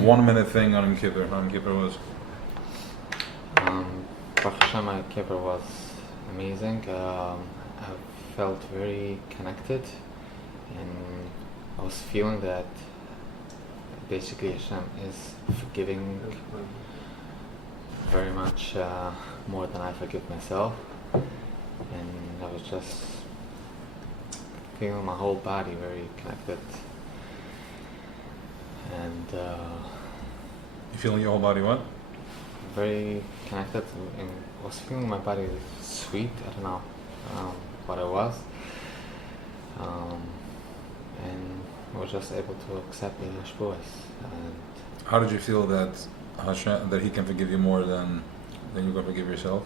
1 minute thing on Yom Kippur? How Yom Kippur was? Baruch Hashem, my Kippur was amazing. I felt very connected, and I was feeling that basically Hashem is forgiving very much more than I forgive myself, and I was just feeling my whole body very connected, and You feeling your whole body what? very connected, and I was feeling my body sweet. I don't know what it was, and I was just able to accept the Shavuos. And How did you feel that Hashem, that He can forgive you more than you can forgive yourself?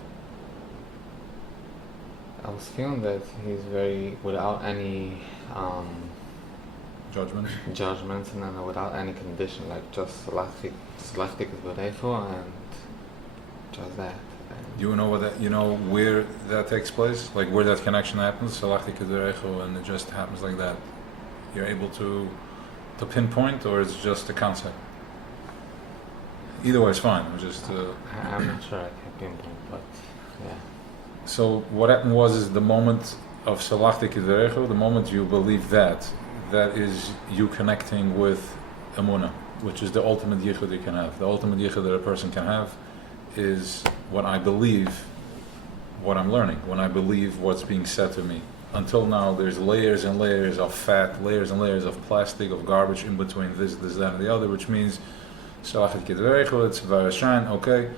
I was feeling that He's very, without any Judgment? judgments, and then without any condition, like just Salachtik V'Reifo, and just that. And You know you know where that takes place, like where that connection happens, Salachti Kederecho, and it just happens like that. You're able to pinpoint, or it's just a concept. Either way is fine. I'm not sure I can pinpoint, but yeah. So what happened is the moment of Salachti Kederecho, the moment you believe that is you connecting with Emunah, which is the ultimate yichud you can have. The ultimate yichud that a person can have is when I believe what I'm learning, when I believe what's being said to me. Until now, there's layers and layers of fat, layers and layers of plastic, of garbage in between this, that, and the other, which means, Salachet Kidverecho, it's Varashain, okay.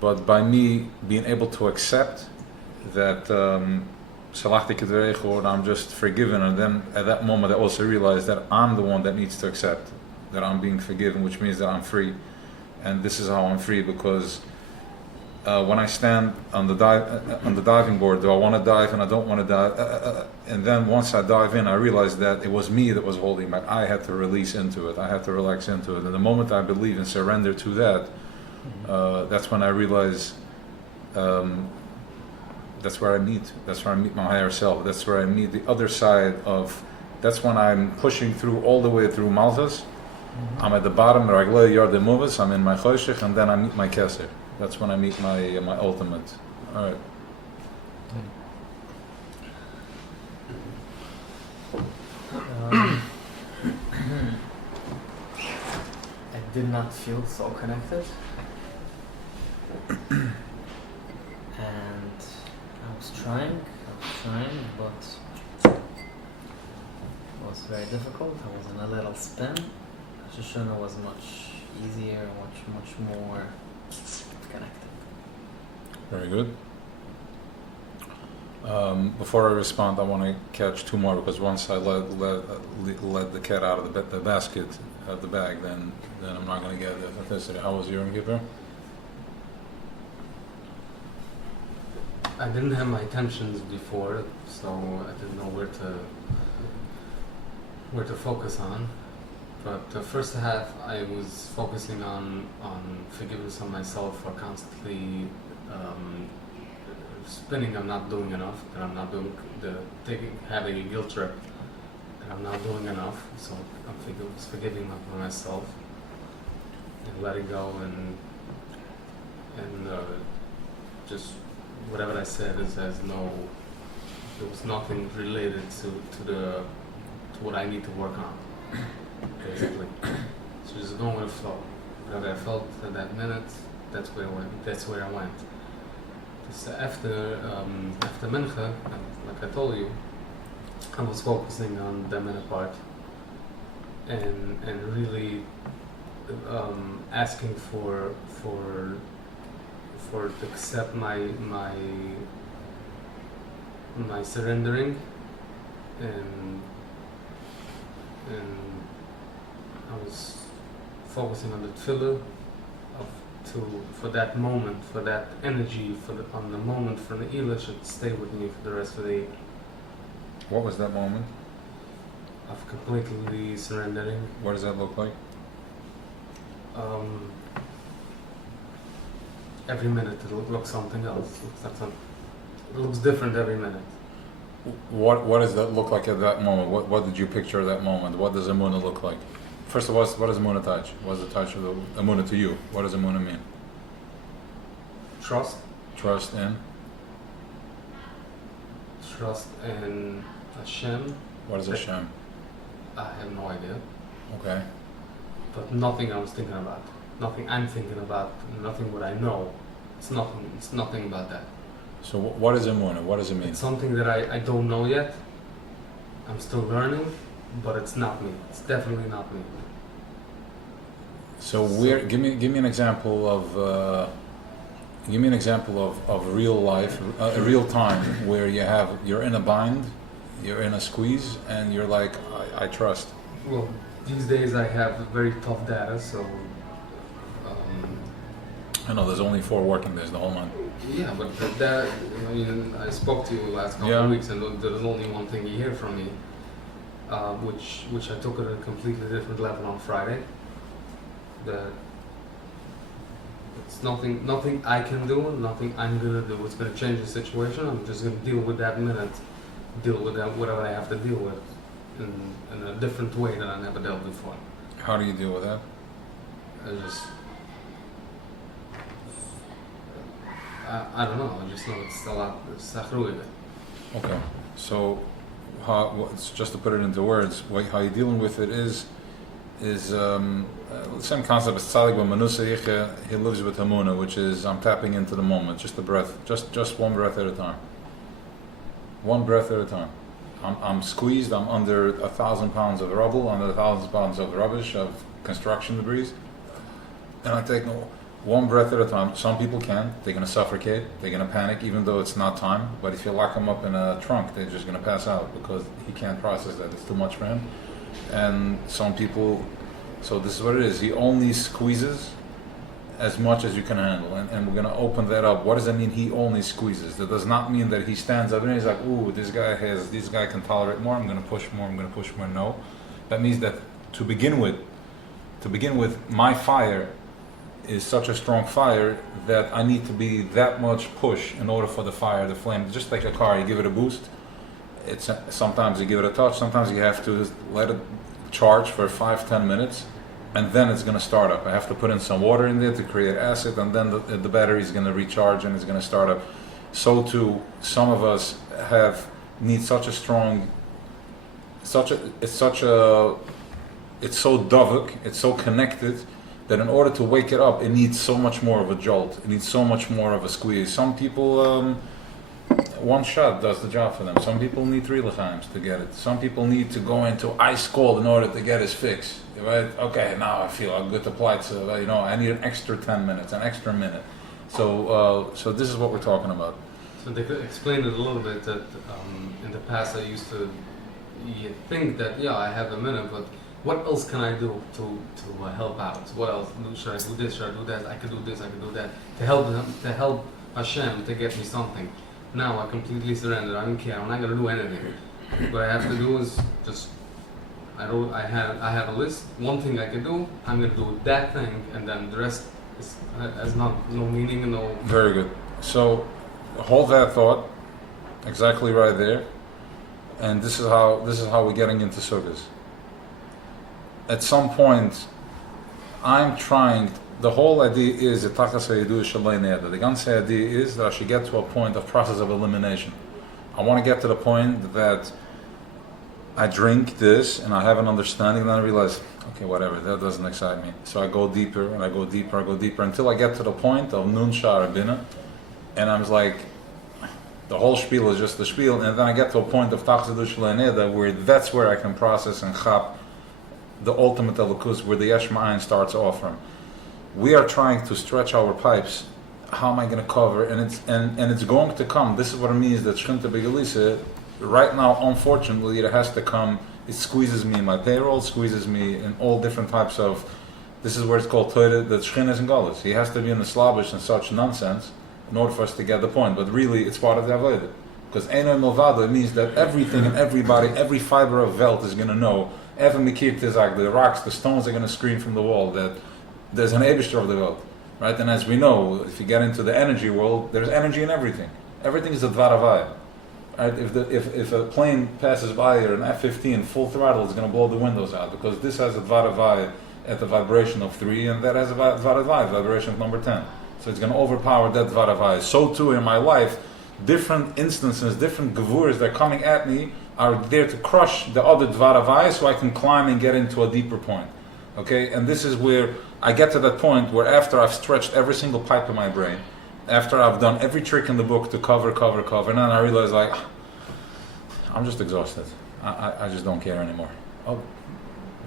But by me being able to accept that Salachti Kidverecho, and I'm just forgiven, and then at that moment I also realized that I'm the one that needs to accept that I'm being forgiven, which means that I'm free. And this is how I'm free, because when I stand on the diving board, do I want to dive and I don't want to dive? And then once I dive in, I realize that it was me that was holding back. I had to release into it. I had to relax into it. And the moment I believe and surrender to that, that's when I realize that's where I meet. That's where I meet my higher self. That's where I meet the other side of. That's when I'm pushing through all the way through Malchus. I'm at the bottom, Raglei Yard Movas, I'm in my Choshech, and then I meet my Keser. That's when I meet my ultimate. Alright. I did not feel so connected. And I was trying, but it was very difficult. I was in a little spin. Shoshana was much easier, much more connected. Very good. Before I respond, I want to catch two more, because once I let the cat out of the basket, out of the bag, then I'm not going to get the authenticity. How was your Yom Kippur? I didn't have my attentions before, so I didn't know where to focus on. But the first half, I was focusing on forgiveness of myself for constantly spinning. I'm not doing enough. That I'm not doing having a guilt trip. That I'm not doing enough. So I'm forgiving myself and letting go and just whatever I said there was nothing related to what I need to work on. Basically, so just going with the flow. Whatever I felt at that minute, that's where I went. Just after Mincha, like I told you, I was focusing on the minute part and really asking for to accept my surrendering and I was focusing on the tefillah for that moment, for that energy, on the moment for the Elah should stay with me for the rest of the year. What was that moment? Of completely surrendering. What does that look like? Every minute it looks something else. It looks different every minute. What does that look like at that moment? What did you picture at that moment? What does Emunah look like? First of all, what does Emunah touch? What does it touch of the Emunah to you? What does Emunah mean? Trust. Trust in. Trust in Hashem. What is Hashem? I have no idea. Okay. But nothing I was thinking about. Nothing I'm thinking about. Nothing what I know. It's nothing about that. So what is Emunah? What does it mean? It's something that I don't know yet. I'm still learning, but it's not me. It's definitely not me. So give me an example of real life, real time where you're in a bind, you're in a squeeze, and you're like, I trust. Well, these days I have very tough data, so I know there's only 4 working days the whole month. yeah, but that, I mean, I spoke to you last couple of weeks, and there was only one thing you hear from me, which I took at a completely different level on Friday. That it's nothing I can do, nothing I'm gonna do. It's gonna change the situation. I'm just gonna deal with that minute, deal with that, whatever I have to deal with, in a different way that I never dealt before. How do you deal with that? I don't know. I just know it's a lot. It's achruide. Okay. So, just to put it into words, how you're dealing with it is the same concept as tzaddik b'manusa. He lives with Hamuna, which is I'm tapping into the moment, just the breath, just one breath at a time. One breath at a time. I'm squeezed. I'm under 1,000 pounds of rubble, under 1,000 pounds of rubbish, of construction debris, and I take one breath at a time. Some people can. They're going to suffocate. They're going to panic, even though it's not time. But if you lock them up in a trunk, they're just going to pass out because he can't process that. It's too much for him. And some people, so this is what it is. He only squeezes as much as you can handle. And we're going to open that up. What does that mean, he only squeezes? That does not mean that he stands up and he's like, ooh, this guy can tolerate more. I'm going to push more. I'm going to push more. No. That means that to begin with, my fire is such a strong fire that I need to be that much push in order for the fire, the flame, just like a car, you give it a boost. Sometimes you give it a touch, sometimes you have to let it charge for 5-10 minutes, and then it's going to start up. I have to put in some water in there to create acid, and then the battery is going to recharge and it's going to start up. So too, some of us need such a strong, it's so davuk, it's so connected, that in order to wake it up, it needs so much more of a jolt. It needs so much more of a squeeze. Some people, one shot does the job for them. Some people need 3 l'chaims to get it. Some people need to go into ice cold in order to get his fix. Right? Okay, now I feel I'm good to apply. So I need an extra 10 minutes, an extra minute. So this is what we're talking about. So they could explain it a little bit that in the past I used to think that I have a minute, but what else can I do to help out? What else? Should I do this? Should I do that? I could do this. I could do that to help Hashem to get me something. Now I completely surrender. I don't care. I'm not gonna do anything. What I have to do is just I have a list. One thing I can do. I'm gonna do that thing, and then the rest has no meaning. No. Very good. So hold that thought. Exactly right there. And this is how we're getting into sukkahs. At some point, I'm trying. The whole idea is the ganze idea is that I should get to a point of process of elimination. I want to get to the point that I drink this and I have an understanding, and then I realize, okay, whatever, that doesn't excite me. So I go deeper and I go deeper, until I get to the point of nun shara bina, and I'm like, the whole spiel is just the spiel, and then I get to a point of tachzidus le'neda where that's where I can process and chap the ultimate elokus, where the yesh ma'ayin starts off from. We are trying to stretch our pipes. How am I going to cover? And it's going to come. This is what it means that Shchinta Begalisa, right now, unfortunately, it has to come. It squeezes me in my payroll, squeezes me in all different types of. This is where it's called Torah, that Shchin is in Galus. He has to be in the slavish and such nonsense in order for us to get the point. But really, it's part of the avodah. Because Eino Milvado means that everything and everybody, every fiber of Welt is going to know. Even the rocks, the stones are going to scream from the wall that there's an Eibishter of the world, right? And as we know, if you get into the energy world, there's energy in everything. Everything is a Dvar Havaya. Right? If a plane passes by or an F-15 full throttle, it's going to blow the windows out because this has a Dvaravai at the vibration of 3 and that has a Dvaravai vibration of number 10. So it's going to overpower that Dvaravai. So too in my life, different instances, different Gevuras that are coming at me are there to crush the other Dvaravai so I can climb and get into a deeper point. Okay, and this is where I get to that point where after I've stretched every single pipe in my brain, after I've done every trick in the book to cover, and then I realize like, I'm just exhausted. I just don't care anymore. Oh,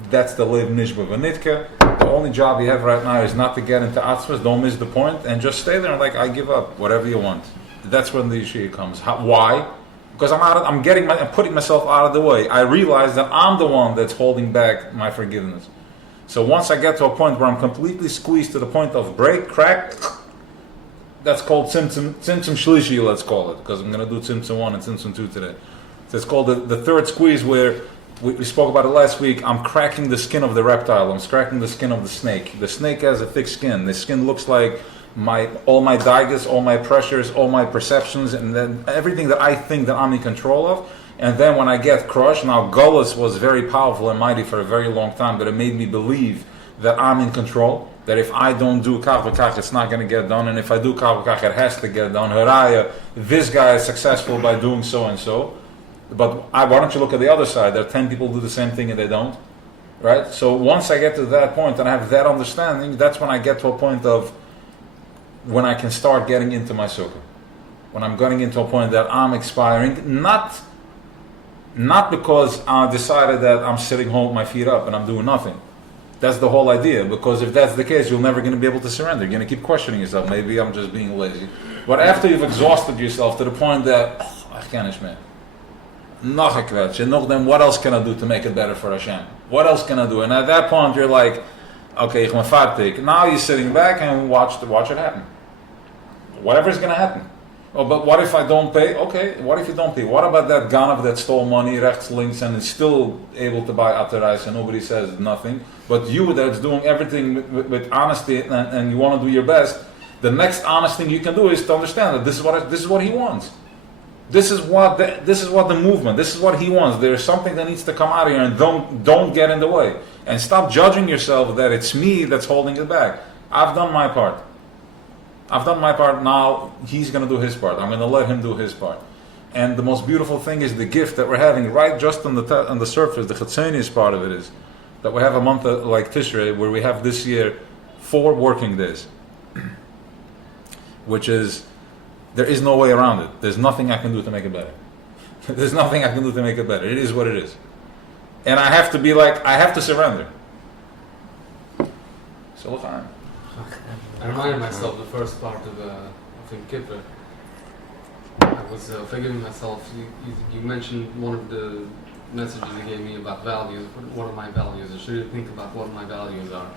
that's the live nishba v'nitka. The only job you have right now is not to get into atzmas, don't miss the point, and just stay there and like, I give up, whatever you want. That's when the yeshia comes. Why? Because I'm putting myself out of the way. I realize that I'm the one that's holding back my forgiveness. So once I get to a point where I'm completely squeezed to the point of break, crack, that's called tzimtzum shlishi, let's call it, because I'm going to do tzimtzum 1 and tzimtzum 2 today. So it's called the third squeeze where we spoke about it last week. I'm cracking the skin of the reptile. I'm cracking the skin of the snake. The snake has a thick skin. The skin looks like all my daigas, all my pressures, all my perceptions, and then everything that I think that I'm in control of. And then when I get crushed, now Gullus was very powerful and mighty for a very long time, but it made me believe that I'm in control, that if I don't do kach v'kach, it's not going to get done, and if I do kach v'kach, it has to get done. Haraya, this guy is successful by doing so and so. But why don't you look at the other side? There are 10 people who do the same thing and they don't. Right? So once I get to that point and I have that understanding, that's when I get to a point of when I can start getting into my sukkah. When I'm getting into a point that I'm expiring, not because I decided that I'm sitting home with my feet up and I'm doing nothing. That's the whole idea, because if that's the case, you're never going to be able to surrender. You're going to keep questioning yourself. Maybe I'm just being lazy. But after you've exhausted yourself to the point that, I can't, man. Nog een kwetsje. Nog then, what else can I do to make it better for Hashem? What else can I do? And at that point, you're like, okay, ich ben fertig. Now you're sitting back and watch it happen. Whatever's going to happen. Oh, but what if I don't pay? Okay, what if you don't pay? What about that Ganav that stole money, rechts, links, and is still able to buy Atarais and nobody says nothing? But you that's doing everything with honesty and you want to do your best, the next honest thing you can do is to understand that this is what he wants. This is what the movement, this is what he wants. There's something that needs to come out of here, and don't get in the way. And stop judging yourself that it's me that's holding it back. I've done my part. Now he's going to do his part. I'm going to let him do his part. And the most beautiful thing is the gift that we're having right just on the surface. The Chatzonius part of it is that we have a month like Tishrei where we have this year 4 working days, which is, there is no way around it. There's nothing I can do to make it better. There's nothing I can do to make it better. It is what it is. And I have to be like, I have to surrender. So fine. I reminded myself the first part of Yom Kippur. I was forgiving myself. You mentioned one of the messages you gave me about values. What are my values? I should think about what my values are.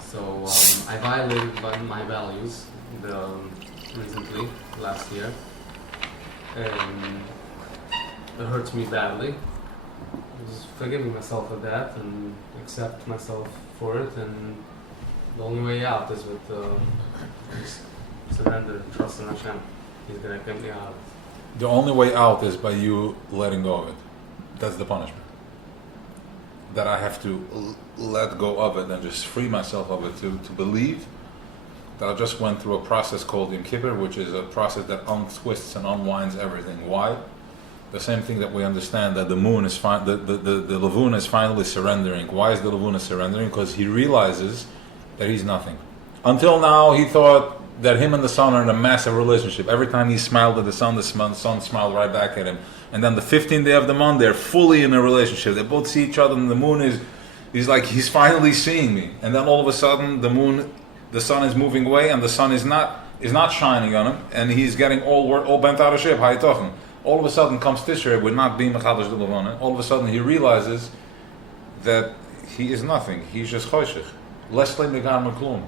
So I violated my values recently, last year, and it hurts me badly. I was forgiving myself for that and accept myself for it, and the only way out is with just surrender and trust in Hashem. He's going to get me out. The only way out is by you letting go of it. That's the punishment. That I have to let go of it and just free myself of it to believe that I just went through a process called Yom Kippur, which is a process that untwists and unwinds everything. Why? The same thing that we understand that the moon is the Levuna is finally surrendering. Why is the Levuna surrendering? Because he realizes that he's nothing. Until now, he thought that him and the sun are in a massive relationship. Every time he smiled at the sun smiled right back at him. And then the 15th day of the month, they're fully in a relationship. They both see each other, and the moon he's finally seeing me. And then all of a sudden, the sun is moving away, and the sun is not shining on him, and he's getting all bent out of shape. How you talking? All of a sudden comes Tishrei with not being Mechadash L'Levana. All of a sudden he realizes that he is nothing. He's just Choshech. Leslie Megar Meklum.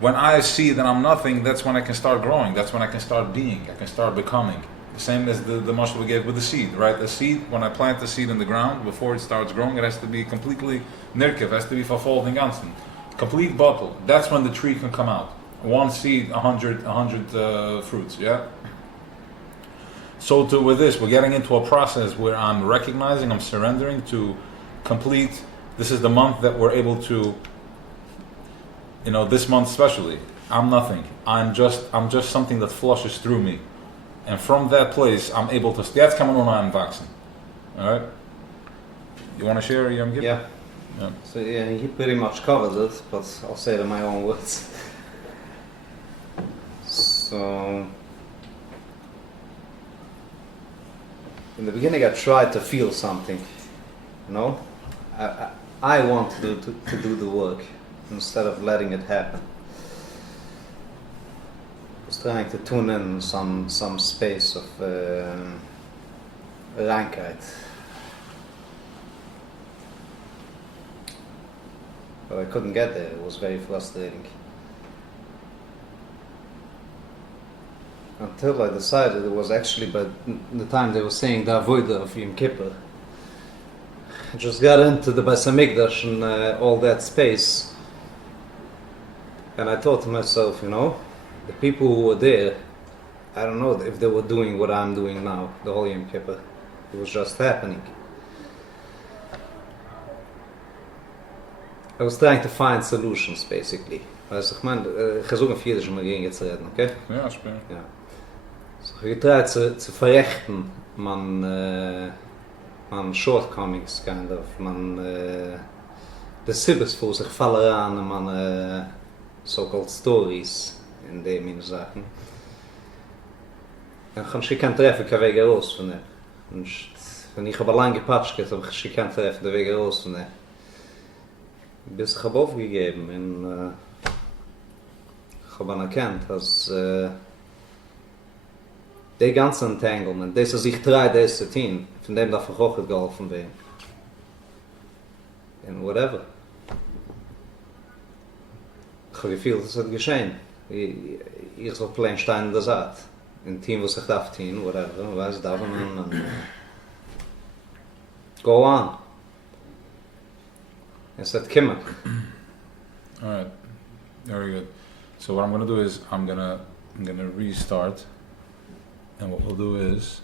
When I see that I'm nothing, that's when I can start growing. That's when I can start being. I can start becoming. The same as the mashal we gave with the seed, right? The seed, when I plant the seed in the ground, before it starts growing, it has to be completely nirkev, has to be fulfilled in ganzen. Complete bottle. That's when the tree can come out. One seed, 100 fruits, yeah? So too with this, we're getting into a process where I'm recognizing, I'm surrendering to complete. This is the month that we're able to, this month especially. I'm nothing. I'm just something that flushes through me, and from that place, I'm able to. That's coming on I'm vaccine. All right. You want to share, Yom Kippur? Yeah. Yeah. So yeah, he pretty much covered it, but I'll say it in my own words. So in the beginning, I tried to feel something. I want to do the work instead of letting it happen. I was trying to tune in some space of reinkeit. But I couldn't get there. It was very frustrating. Until I decided it was actually by the time they were saying the avodah of Yom Kippur. I just got into the Beis Hamikdash and all that space, and I thought to myself, the people who were there, I don't know if they were doing what I'm doing now, the whole Yom Kippur. It was just happening. I was trying to find solutions, basically. Also, ich ga so ein Viertel mal gegen jetzt reden, okay? Ja, spannend. Ja. So, ich try zu verrechten, man shortcomings, kind of. Man, de sibbes voor zich vallen aan en man, so-called stories, in de meine Sachen. En gewoon, ich kann treffen, kein Weg raus von der. Und wenn ich aber lang gepatscht habe, ich kann treffen, der Weg raus von der. Bis ich habe aufgegeben und ich habe anerkannt, dass die ganze Entanglement, das was ich try, das zu tun, von dem darf ich auch nicht geholfen werden. And whatever. Ich habe gefühlt, das hat geschehen. Ich soll plein stein in der Saat. Ein Team, was ich darf tun, whatever, weiß, darf man go on. I said, Kimmer. All right, very good. So what I'm gonna do is I'm gonna restart, and what we'll do is